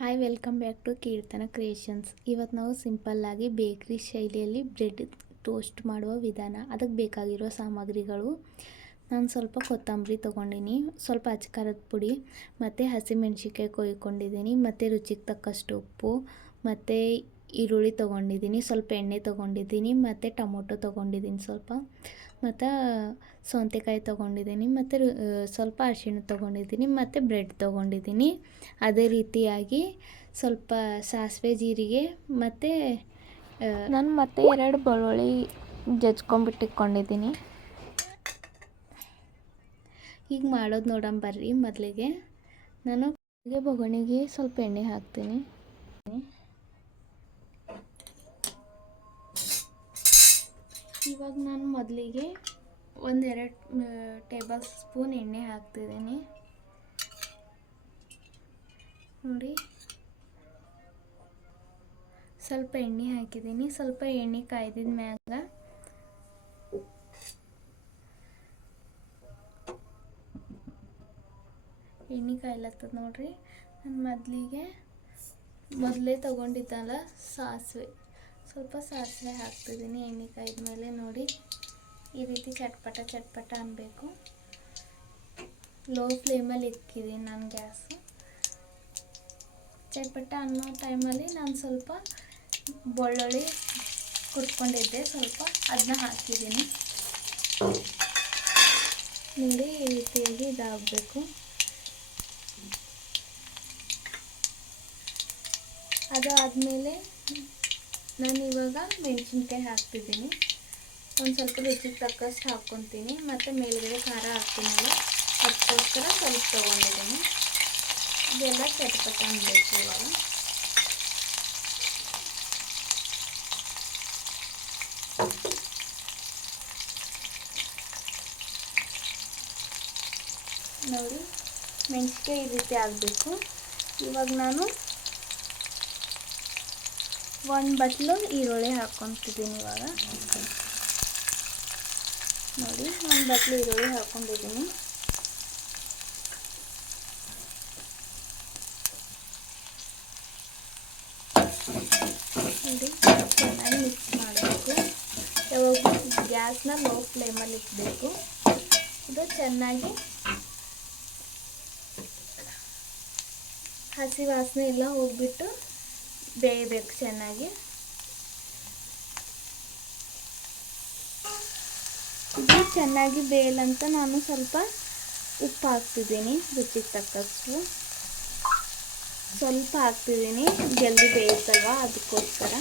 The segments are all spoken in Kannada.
Hi welcome back to Keertana creations ಇವತ್ತು ನಾವು ಸಿಂಪಲ್ಲಾಗಿ ಬೇಕ್ರಿ ಶೈಲಿಯಲ್ಲಿ ಬ್ರೆಡ್ ಟೋಸ್ಟ್ ಮಾಡುವ ವಿಧಾನ. ಅದಕ್ಕೆ ಬೇಕಾಗಿರೋ ಸಾಮಗ್ರಿಗಳು. ನಾನು ಸ್ವಲ್ಪ ಕೊತ್ತಂಬರಿ ತೊಗೊಂಡಿನಿ, ಸ್ವಲ್ಪ ಅಚ್ಚಕಾರದ ಪುಡಿ, ಮತ್ತು ಹಸಿಮೆಣ್ಸಿಕಾಯಿ ಕೊಯ್ಕೊಂಡಿದ್ದೀನಿ ಮತ್ತು ರುಚಿಗೆ ತಕ್ಕಷ್ಟು ಉಪ್ಪು, ಮತ್ತು ಈರುಳ್ಳಿ ತೊಗೊಂಡಿದ್ದೀನಿ ಸ್ವಲ್ಪ ಎಣ್ಣೆ ತೊಗೊಂಡಿದ್ದೀನಿ ಮತ್ತು ಟೊಮೊಟೊ ತೊಗೊಂಡಿದ್ದೀನಿ ಸ್ವಲ್ಪ ಮತ್ತು ಸೌತೆಕಾಯಿ ತೊಗೊಂಡಿದ್ದೀನಿ ಮತ್ತು ಸ್ವಲ್ಪ ಅರಿಶಿಣ ತೊಗೊಂಡಿದ್ದೀನಿ ಮತ್ತು ಬ್ರೆಡ್ ತೊಗೊಂಡಿದ್ದೀನಿ. ಅದೇ ರೀತಿಯಾಗಿ ಸ್ವಲ್ಪ ಸಾಸಿವೆ ಜೀರಿಗೆ ಮತ್ತು ನಾನು ಮತ್ತೆ ಎರಡು ಬೆಳ್ಳುಳ್ಳಿ ಜಜ್ಕೊಂಬಿಟ್ಟು ಇಟ್ಕೊಂಡಿದ್ದೀನಿ ಈಗ ಮಾಡೋದು ನೋಡೋಣ ಬರ್ರಿ ಮೊದಲಿಗೆ. ನಾನು ಬೊಗಣಿಗೆ ಸ್ವಲ್ಪ ಎಣ್ಣೆ ಹಾಕ್ತೀನಿ. ಇವಾಗ ನಾನು ಮೊದಲಿಗೆ ಒಂದೆರಡು ಟೇಬಲ್ ಸ್ಪೂನ್ ಎಣ್ಣೆ ಹಾಕ್ತಿದ್ದೀನಿ. ನೋಡಿ. ಸ್ವಲ್ಪ ಎಣ್ಣೆ ಹಾಕಿದ್ದೀನಿ. ಸ್ವಲ್ಪ ಎಣ್ಣೆ ಕಾಯ್ದಿದ ಮ್ಯಾಗ ಎಣ್ಣೆ ಕಾಯ್ಲತ್ತದ ನೋಡ್ರಿ. ನಾನು ಮೊದಲಿಗೆ ಮೊದಲೇ ತೊಗೊಂಡಿದ್ದಲ್ಲ ಸಾಸಿವೆ. ಸ್ವಲ್ಪ ಸಾಸಿವೆ ಹಾಕ್ತಿದ್ದೀನಿ ಎಣ್ಣೆ ಕಾಯ್ದ ಮೇಲೆ ನೋಡಿ. ಈ ರೀತಿ ಚಟ್ಪಟ ಚಟ್ಪಟ ಅನ್ನಬೇಕು ಲೋ ಫ್ಲೇಮಲ್ಲಿ ಇಕ್ಕಿದ್ದೀನಿ ನಾನು ಗ್ಯಾಸು. ಚಟ್ಪಟ ಅನ್ನೋ ಟೈಮಲ್ಲಿ ನಾನು ಸ್ವಲ್ಪ ಬೆಳ್ಳುಳ್ಳಿ ಕುಟ್ಕೊಂಡಿದ್ದೆ, ಸ್ವಲ್ಪ ಅದನ್ನ ಹಾಕಿದ್ದೀನಿ. ನೋಡಿ ಈ ರೀತಿಯಾಗಿ ಇದಾಗಬೇಕು. ಅದು ಆದಮೇಲೆ ನಾನು ಇವಾಗ ಮೆಣಸಿನ್ಕಾಯಿ ಹಾಕ್ತಿದ್ದೀನಿ. ಒಂದು ಸ್ವಲ್ಪ ರುಚಿಗೆ ತಕ್ಕಷ್ಟು ಹಾಕ್ಕೊತೀನಿ ಮತ್ತು ಮೇಲ್ಗಡೆ ಖಾರ ಹಾಕ್ತೀನಲ್ಲ, ಅದಕ್ಕೋಸ್ಕರ ಸ್ವಲ್ಪ ತೊಗೊಂಡಿದ್ದೀನಿ. ಇದೆಲ್ಲ ಚಟ್ಪಟ ಅನ್ಬೇಕು ಇವಾಗ. ನೋಡಿ, ಮೆಣಸಿನ್ಕಾಯಿ ಈ ರೀತಿ ಆಗಬೇಕು. ಇವಾಗ ನಾನು ಒಂದು ಬಟ್ಲು ಈರುಳ್ಳಿ ಹಾಕ್ಕೊತಿದ್ದೀನಿ ಇವಾಗ. ನೋಡಿ ಒಂದು ಬಟ್ಲು ಈರುಳ್ಳಿ ಹಾಕ್ಕೊಂಡಿದ್ದೀನಿ ನೋಡಿ, ಚೆನ್ನಾಗಿ ಮಿಕ್ಸ್ ಮಾಡಬೇಕು. ಯಾವಾಗ ಗ್ಯಾಸ್ನ ಲೋ ಫ್ಲೇಮಲ್ಲಿ ಇಡಬೇಕು. ಇದು ಚೆನ್ನಾಗಿ ಹಸಿ ವಾಸನೆ ಎಲ್ಲ ಹೋಗ್ಬಿಟ್ಟು ಬೇಯಬೇಕು ಚೆನ್ನಾಗಿ. ಇದು ಚೆನ್ನಾಗಿ ಬೇಯಲಂತ ನಾನು ಸ್ವಲ್ಪ ಉಪ್ಪು ಹಾಕ್ತಿದ್ದೀನಿ, ರುಚಿಗೆ ತಕ್ಕಷ್ಟು. ಸ್ವಲ್ಪ ಹಾಕ್ತಿದ್ದೀನಿ, ಜಲ್ದಿ ಬೇಯುತ್ತಲ್ವ ಅದಕ್ಕೋಸ್ಕರ.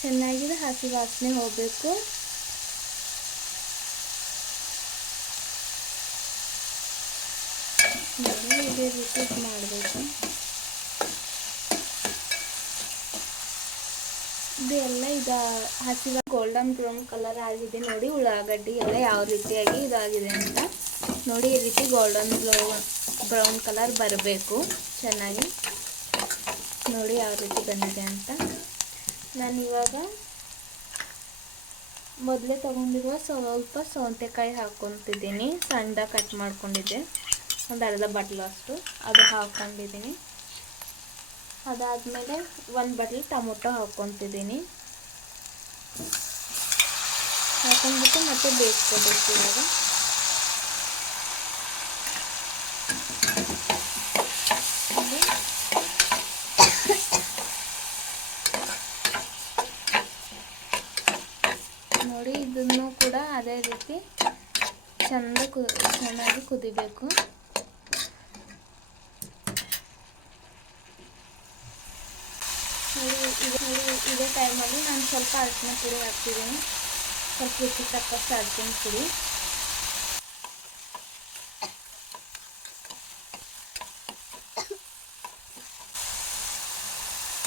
ಚೆನ್ನಾಗಿದೆ ಹಸಿ ವಾಸನೆ ಹೋಗಬೇಕು ನೋಡಿ ಇದೇ ರೀತಿ ಮಾಡಬೇಕು ಇದು ಈಗ ಇದು ಹಸಿವ ಗೋಲ್ಡನ್ ಬ್ರೌನ್ ಕಲರ್ ಆಗಿದೆ ನೋಡಿ, ಉಳ್ಳಾಗಡ್ಡಿ ಎಲ್ಲ ಯಾವ ರೀತಿಯಾಗಿ ಇದಾಗಿದೆ ಅಂತ. ನೋಡಿ, ಈ ರೀತಿ ಗೋಲ್ಡನ್ ಬ್ರೌನ್ ಕಲರ್ ಬರಬೇಕು ಚೆನ್ನಾಗಿ. ನೋಡಿ, ಯಾವ ರೀತಿ ಬಂದಿದೆ ಅಂತ. ನಾನು ಇವಾಗ ಮೊದಲೇ ತೊಗೊಂಡಿರುವ ಸ್ವಲ್ಪ ಸೌತೆಕಾಯಿ ಹಾಕ್ಕೊತಿದ್ದೀನಿ ಸಣ್ಣದಾಗಿ ಕಟ್ ಮಾಡ್ಕೊಂಡಿದ್ದೆ. ಒಂದು ಅರ್ಧ ಬಟ್ಲು ಅಷ್ಟು. ಅದು ಹಾಕ್ಕೊಂಡಿದ್ದೀನಿ ಅದಾದಮೇಲೆ ಒಂದು ಬಟ್ಲು ಟೊಮೊಟೊ ಹಾಕ್ಕೊತಿದ್ದೀನಿ. ಹಾಕೊಂಡ್ಬಿಟ್ಟು ಮತ್ತೆ ಬೇಯಿಸ್ಕೋಬೇಕು ಇವಾಗ ನೋಡಿ ಇದನ್ನು ಕೂಡ ಅದೇ ರೀತಿ ಚೆಂದ ಕು ಚೆನ್ನಾಗಿ ಕುದಿಬೇಕು ನೋಡಿ ಇದು ಟೈಮಲ್ಲಿ ನಾನು ಸ್ವಲ್ಪ ಅರಿಶಿನ ಪುಡಿ ಹಾಕ್ತಿದ್ದೀನಿ. ಸ್ವಲ್ಪ ರುಚಿ ತಕ್ಕಷ್ಟು ಅರಿಶಿನ ಪುಡಿ.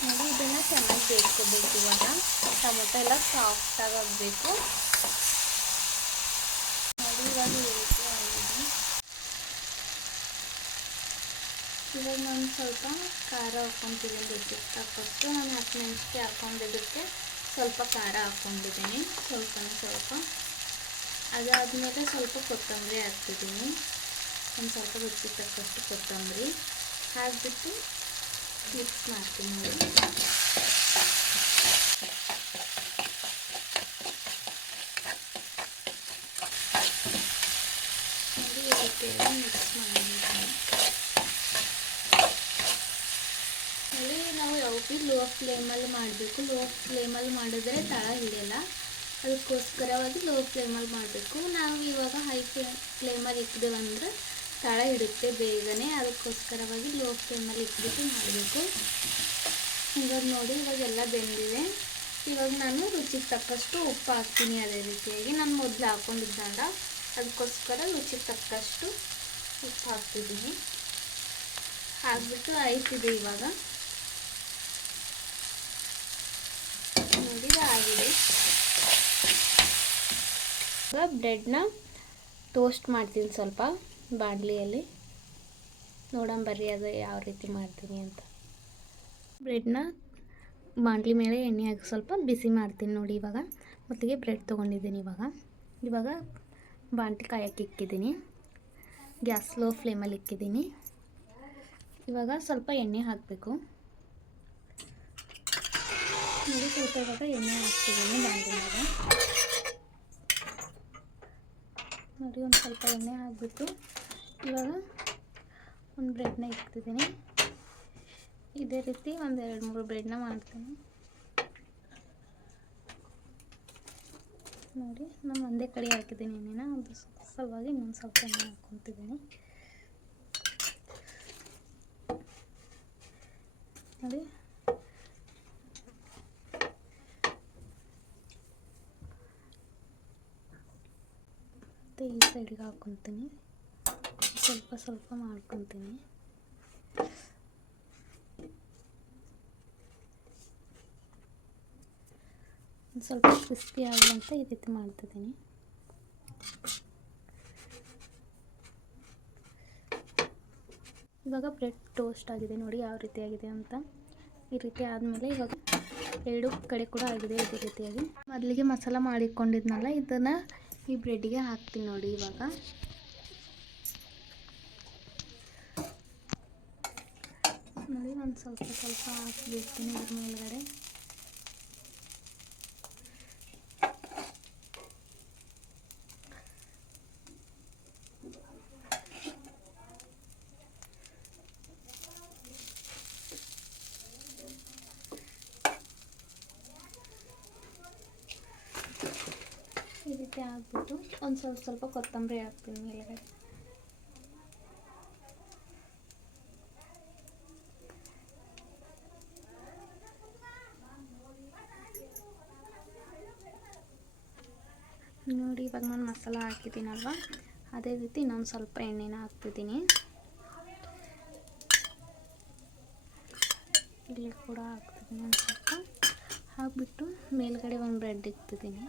ನೋಡಿ, ಇದನ್ನ ಚೆನ್ನಾಗಿ ಬೇಯಿಸ್ಕೋಬೇಕು ಇವಾಗ. ಟೊಮೊಟೊ ಎಲ್ಲ ಸಾಫ್ಟಾಗಿ ಆಗಬೇಕು. ನೋಡಿ, ಇವಾಗ ಈ ರೀತಿ ಆಗಿದೆ ಇವಾಗ ನಾನು ಸ್ವಲ್ಪ ಖಾರ ಹಾಕ್ಕೊತಿದ್ದೀನಿ ತಕ್ಕಷ್ಟು ನಾನು ಹಸಿಮೆಣ್ಸಿಗೆ ಹಾಕ್ಕೊಂಡಿದ್ದಕ್ಕೆ ಸ್ವಲ್ಪ ಖಾರ ಹಾಕ್ಕೊಂಡಿದ್ದೀನಿ. ಸ್ವಲ್ಪ ಸ್ವಲ್ಪ. ಅದಾದಮೇಲೆ ಸ್ವಲ್ಪ ಕೊತ್ತಂಬರಿ ಹಾಕ್ತಿದ್ದೀನಿ ಒಂದು ಸ್ವಲ್ಪ ರುಚಿಗೆ ತಕ್ಕಷ್ಟು ಕೊತ್ತಂಬರಿ. ಹಾಕ್ಬಿಟ್ಟು ಮಿಕ್ಸ್ ಮಾಡ್ತೀನಿ. ನೋಡಿ ಈ ರೀತಿಯಾಗಿ ಮಿಕ್ಸ್ ಮಾಡಿದ್ದೀನಿ ಅಲ್ಲಿ ನಾವು ಯಾವಾಗಲೂ ಲೋ ಫ್ಲೇಮಲ್ಲಿ ಮಾಡಬೇಕು. ಲೋ ಫ್ಲೇಮಲ್ಲಿ ಮಾಡಿದ್ರೆ ತಳ ಹಿಡಿಯಲ್ಲ. ಅದಕ್ಕೋಸ್ಕರವಾಗಿ ಲೋ ಫ್ಲೇಮಲ್ಲಿ ಮಾಡಬೇಕು. ನಾವು ಇವಾಗ ಹೈ ಫ್ಲೇಮ್ ಫ್ಲೇಮಲ್ಲಿ ಇಕ್ಕಿದೇವಂದ್ರೆ ತಳ ಹಿಡುತ್ತೆ ಬೇಗನೆ. ಅದಕ್ಕೋಸ್ಕರವಾಗಿ ಲೋ ಫ್ಲೇಮಲ್ಲಿ ಇಟ್ಬಿಟ್ಟು ಮಾಡಬೇಕು. ಇವಾಗ ನೋಡಿ, ಇವಾಗ ಎಲ್ಲ ಬೆಂದಿದೆ. ಇವಾಗ ನಾನು ರುಚಿಗೆ ತಕ್ಕಷ್ಟು ಉಪ್ಪು ಹಾಕ್ತೀನಿ ಅದೇ ರೀತಿಯಾಗಿ. ನಾನು ಮೊದಲು ಹಾಕೊಂಡಿದ್ದಾಗ ಅದಕ್ಕೋಸ್ಕರ ರುಚಿಗೆ ತಕ್ಕಷ್ಟು ಉಪ್ಪು ಹಾಕ್ತಿದ್ದೀನಿ. ಹಾಕ್ಬಿಟ್ಟು ಆಯ್ತಿದೆ ಇವಾಗ ನೋಡಿ ಇದು ಆಗಿದೆ ಇವಾಗ ಬ್ರೆಡ್ನ ಟೋಸ್ಟ್ ಮಾಡ್ತೀನಿ ಸ್ವಲ್ಪ ಬಾಂಡ್ಲಿಯಲ್ಲಿ ನೋಡೋಣ ಬರ್ರಿ ಅದು ಯಾವ ರೀತಿ ಮಾಡ್ತೀನಿ ಅಂತ. ಬ್ರೆಡ್ನ ಬಾಂಡ್ಲಿ ಮೇಲೆ ಎಣ್ಣೆ ಹಾಕಿ ಸ್ವಲ್ಪ ಬಿಸಿ ಮಾಡ್ತೀನಿ ನೋಡಿ ಇವಾಗ. ಮೊದಲಿಗೆ ಬ್ರೆಡ್ ತೊಗೊಂಡಿದ್ದೀನಿ ಇವಾಗ. ಇವಾಗ ಬಾಂಡ್ಲಿ ಕಾಯಕ್ಕೆ ಇಕ್ಕಿದ್ದೀನಿ. ಗ್ಯಾಸ್ ಸ್ಲೋ ಫ್ಲೇಮಲ್ಲಿ ಇಕ್ಕಿದ್ದೀನಿ. ಇವಾಗ ಸ್ವಲ್ಪ ಎಣ್ಣೆ ಹಾಕಬೇಕು. ನೋಡಿ, ಸ್ವಲ್ಪ ಇವಾಗ ಎಣ್ಣೆ ಹಾಕ್ತಿದ್ದೀನಿ ಬಾಂಡ್ಲಿ ಮೇಲೆ. ನೋಡಿ, ಒಂದು ಸ್ವಲ್ಪ ಎಣ್ಣೆ ಹಾಕ್ಬಿಟ್ಟು ಇವಾಗ ಒಂದು ಬ್ರೆಡ್ನ ಇಕ್ತಿದ್ದೀನಿ ಇದೇ ರೀತಿ ಒಂದು ಎರಡು ಮೂರು ಬ್ರೆಡ್ನ ಮಾಡ್ತೀನಿ. ನೋಡಿ, ನಾನು ಒಂದೇ ಕಡೆ ಹಾಕಿದ್ದೀನಿ ಎಣ್ಣೆನ ಅದು ಸಲುವಾಗಿ ಇನ್ನೊಂದು ಸ್ವಲ್ಪ ಎಣ್ಣೆ ಹಾಕ್ಕೊತಿದ್ದೀನಿ. ನೋಡಿ ಮತ್ತು ಈ ಸೈಡಿಗೆ ಹಾಕ್ಕೊತೀನಿ ಸ್ವಲ್ಪ ಸ್ವಲ್ಪ ಮಾಡ್ಕೊತೀನಿ. ಸ್ವಲ್ಪ ಕ್ರಿಸ್ಪಿ ಆಗಲಿ ಅಂತ ಈ ರೀತಿ ಮಾಡ್ತಿದ್ದೀನಿ. ಇವಾಗ ಬ್ರೆಡ್ ಟೋಸ್ಟ್ ಆಗಿದೆ ನೋಡಿ ಯಾವ ರೀತಿ ಆಗಿದೆ ಅಂತ. ಈ ರೀತಿ ಆದಮೇಲೆ ಇವಾಗ ಎರಡು ಕಡೆ ಕೂಡ ಆಗಿದೆ ಇದೇ ರೀತಿಯಾಗಿ. ಮೊದಲಿಗೆ ಮಸಾಲ ಮಾಡಿಕೊಂಡಿದ್ನಲ್ಲ, ಇದನ್ನು ಈ ಬ್ರೆಡ್ಗೆ ಹಾಕ್ತೀನಿ ನೋಡಿ ಇವಾಗ. ನೋಡಿ ನಾನು ಸ್ವಲ್ಪ ಸ್ವಲ್ಪ ಹಾಕಿಬಿಡ್ತೀನಿ ಇದ್ರ ಮೇಲ್ಗಡೆ. ಈ ರೀತಿ ಹಾಕ್ಬಿಟ್ಟು ಒಂದು ಸ್ವಲ್ಪ ಸ್ವಲ್ಪ ಕೊತ್ತಂಬರಿ ಹಾಕ್ತೀನಿ ಮೇಲೆಗಡೆ. ನೋಡಿ, ಇವಾಗ ನಾನು ಮಸಾಲ ಹಾಕಿದ್ದೀನಲ್ವ? ಅದೇ ರೀತಿ ಇನ್ನೊಂದು ಸ್ವಲ್ಪ ಎಣ್ಣೆನ ಹಾಕ್ತಿದ್ದೀನಿ ಇಲ್ಲಿ ಕೂಡ ಹಾಕ್ತಿದ್ದೀನಿ ಒಂದು ಸ್ವಲ್ಪ. ಹಾಕ್ಬಿಟ್ಟು ಮೇಲ್ಗಡೆ ಒಂದು ಬ್ರೆಡ್ ಇಕ್ತಿದ್ದೀನಿ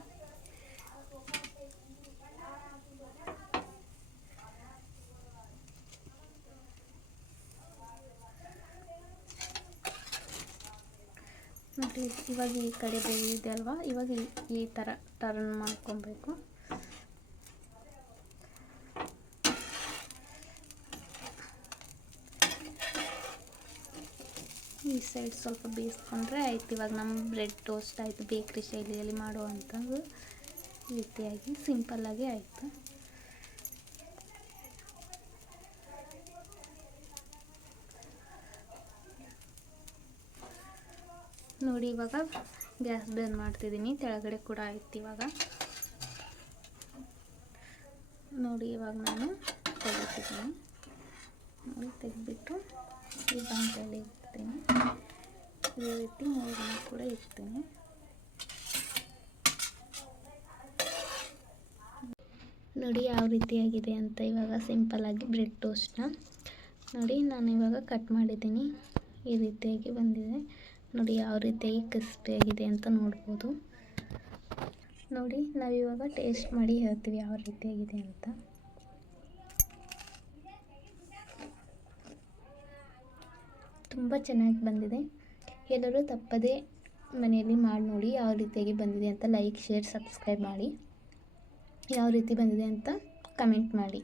ನೋಡಿ ಇವಾಗ ಈ ಕಡೆ ಬೇಯಿದೆ ಅಲ್ವಾ? ಇವಾಗ ಈ ಥರ ಟರ್ನ್ ಮಾಡ್ಕೊಬೇಕು. ಈ ಸೈಡ್ ಸ್ವಲ್ಪ ಬೇಯಿಸ್ಕೊಂಡ್ರೆ ಆಯ್ತು. ಇವಾಗ ನಮ್ಮ ಬ್ರೆಡ್ ಟೋಸ್ಟ್ ಆಯಿತು. ಬೇಕ್ರಿ ಶೈಲಿಯಲ್ಲಿ ಮಾಡುವಂಥದ್ದು ರೀತಿಯಾಗಿ ಸಿಂಪಲ್ಲಾಗಿ ಆಯಿತು. ನೋಡಿ, ಇವಾಗ ಗ್ಯಾಸ್ ಬಂದ್ ಮಾಡ್ತಿದ್ದೀನಿ. ಕೆಳಗಡೆ ಕೂಡ ಆಯ್ತು ಇವಾಗ. ನೋಡಿ, ಇವಾಗ ನಾನು ತೆಗಿತಿದ್ದೀನಿ ನೋಡಿ, ತೆಗೆದ್ಬಿಟ್ಟು ಈ ಬಾಂಟಲ್ಲಿ ಇಡ್ತೀನಿ. ಇದೇ ರೀತಿ ಮೂರನ್ನು ಕೂಡ ಇಡ್ತೀನಿ. ನೋಡಿ, ಯಾವ ರೀತಿಯಾಗಿದೆ ಅಂತ ಇವಾಗ ಸಿಂಪಲ್ಲಾಗಿ ಬ್ರೆಡ್ ಟೋಸ್ಟ್ನ ನೋಡಿ ನಾನು ಇವಾಗ ಕಟ್ ಮಾಡಿದ್ದೀನಿ. ಈ ರೀತಿಯಾಗಿ ಬಂದಿದೆ. ನೋಡಿ ಯಾವ ರೀತಿಯಾಗಿ ಕ್ರಿಸ್ಪಿಯಾಗಿದೆ ಅಂತ ನೋಡ್ಬೋದು. ನೋಡಿ, ನಾವಿವಾಗ ಟೇಸ್ಟ್ ಮಾಡಿ ಹೇಳ್ತೀವಿ ಯಾವ ರೀತಿಯಾಗಿದೆ ಅಂತ. ತುಂಬ ಚೆನ್ನಾಗಿ ಬಂದಿದೆ. ಎಲ್ಲರೂ ತಪ್ಪದೇ ಮನೆಯಲ್ಲಿ ಮಾಡಿ ನೋಡಿ ಯಾವ ರೀತಿಯಾಗಿ ಬಂದಿದೆ ಅಂತ ಲೈಕ್ ಶೇರ್ ಸಬ್ಸ್ಕ್ರೈಬ್ ಮಾಡಿ. ಯಾವ ರೀತಿ ಬಂದಿದೆ ಅಂತ ಕಮೆಂಟ್ ಮಾಡಿ.